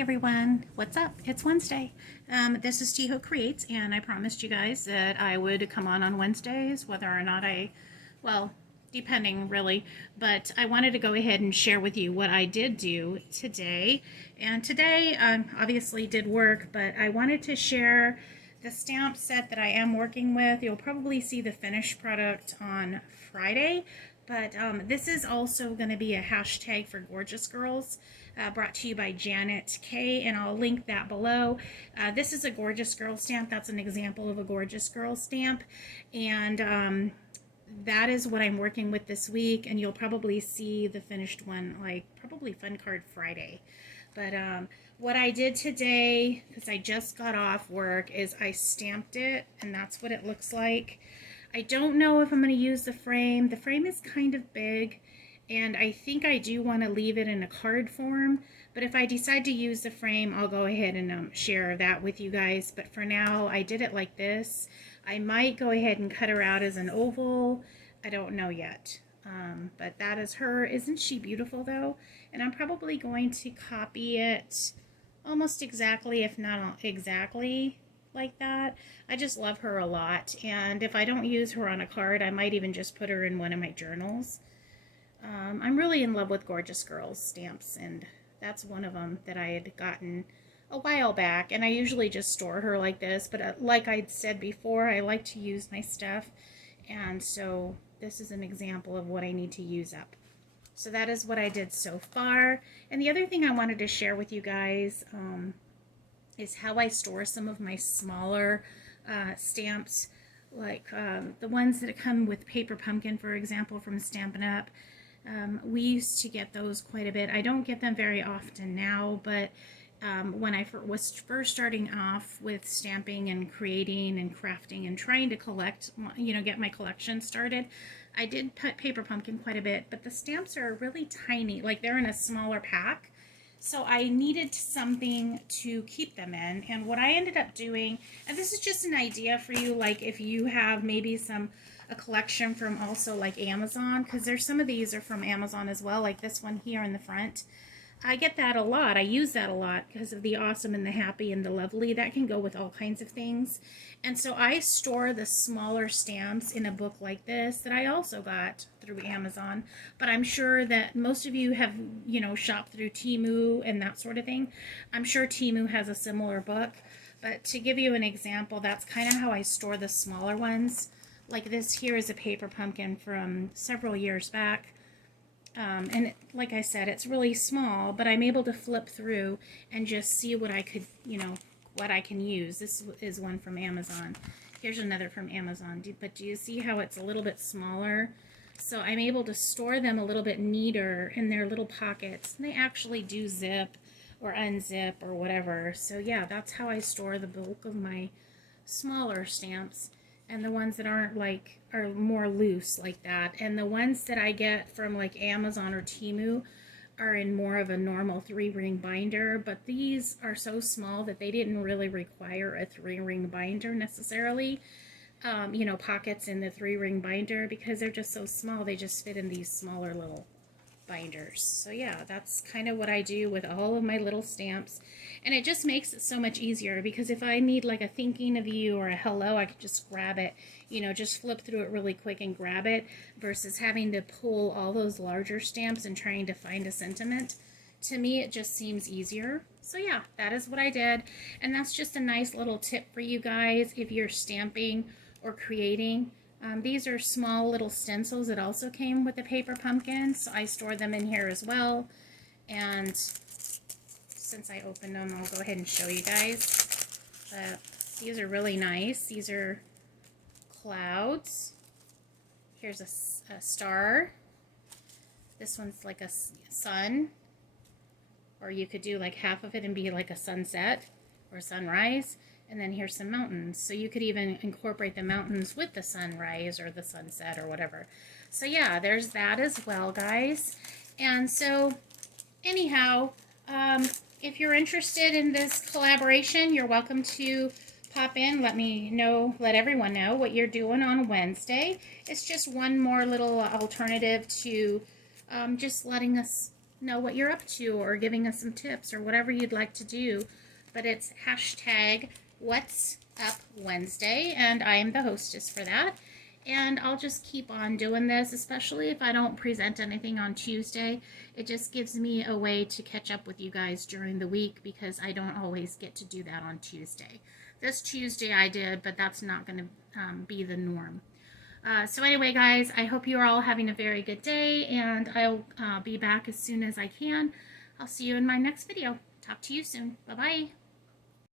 everyone, what's up? It's Wednesday. This is TijoCreates, and I promised you guys that I would come on Wednesdays, whether or not well, depending really, but I wanted to go ahead and share with you what I did do today. And today obviously did work, but I wanted to share the stamp set that I am working with. You'll probably see the finished product on Friday, but this is also going to be a hashtag for Gorjuss Girls, brought to you by JanetKay, and I'll link that below. This is a Gorjuss Girl stamp. That's an example of a Gorjuss Girl stamp, and that is what I'm working with this week, and you'll probably see the finished one like probably Fun Card Friday. But what I did today, because I just got off work, is I stamped it, and that's what it looks like. I don't know if I'm going to use the frame. The frame is kind of big, and I think I do want to leave it in a card form. But if I decide to use the frame, I'll go ahead and share that with you guys. But for now, I did it like this. I might go ahead and cut her out as an oval. I don't know yet. But that is her. Isn't she beautiful, though? And I'm probably going to copy it almost exactly, if not exactly, like that. I just love her a lot, and if I don't use her on a card, I might even just put her in one of my journals. I'm really in love with Gorjuss Girls stamps, and that's one of them that I had gotten a while back, and I usually just store her like this, but like I'd said before, I like to use my stuff, and so this is an example of what I need to use up. So that is what I did so far. And the other thing I wanted to share with you guys is how I store some of my smaller stamps, like the ones that come with Paper Pumpkin, for example, from Stampin' Up. We used to get those quite a bit. I don't get them very often now, but when I was first starting off with stamping and creating and crafting and trying to collect, get my collection started, I did put Paper Pumpkin quite a bit, but the stamps are really tiny, like they're in a smaller pack. So I needed something to keep them in, and what I ended up doing, and this is just an idea for you, like if you have maybe a collection from also like Amazon, because there's some of these are from Amazon as well, like this one here in the front. I get that a lot. I use that a lot because of the awesome and the happy and the lovely. That can go with all kinds of things. And so I store the smaller stamps in a book like this that I also got through Amazon. But I'm sure that most of you have, shopped through Temu and that sort of thing. I'm sure Temu has a similar book. But to give you an example, that's kind of how I store the smaller ones. Like this here is a Paper Pumpkin from several years back. And like I said, it's really small, but I'm able to flip through and just see what I could, what I can use. This is one from Amazon. Here's another from Amazon. But do you see how it's a little bit smaller? So I'm able to store them a little bit neater in their little pockets. And they actually do zip or unzip or whatever. So yeah, that's how I store the bulk of my smaller stamps. And the ones that aren't are more loose like that. And the ones that I get from like Amazon or Temu are in more of a normal 3-ring binder, but these are so small that they didn't really require a 3-ring binder necessarily. Pockets in the 3-ring binder, because they're just so small, they just fit in these smaller little binders. So yeah, that's kind of what I do with all of my little stamps, and it just makes it so much easier, because if I need like a thinking of you or a hello, I could just grab it, just flip through it really quick and grab it, versus having to pull all those larger stamps and trying to find a sentiment. To me, it just seems easier. So yeah, that is what I did, and that's just a nice little tip for you guys if you're stamping or creating. These are small little stencils that also came with the Paper Pumpkin, so I store them in here as well. And since I opened them, I'll go ahead and show you guys. These are really nice. These are clouds. Here's a star. This one's like a sun. Or you could do like half of it and be like a sunset or sunrise. And then here's some mountains. So you could even incorporate the mountains with the sunrise or the sunset or whatever. So yeah, there's that as well, guys. And so anyhow, if you're interested in this collaboration, you're welcome to pop in. Let everyone know what you're doing on Wednesday. It's just one more little alternative to just letting us know what you're up to or giving us some tips or whatever you'd like to do. But it's hashtag What's Up Wednesday, and I am the hostess for that. And I'll just keep on doing this, especially if I don't present anything on Tuesday. It just gives me a way to catch up with you guys during the week because I don't always get to do that on Tuesday. This Tuesday I did, but that's not going to be the norm. So anyway, guys, I hope you are all having a very good day, and I'll be back as soon as I can. I'll see you in my next video. Talk to you soon. Bye-bye.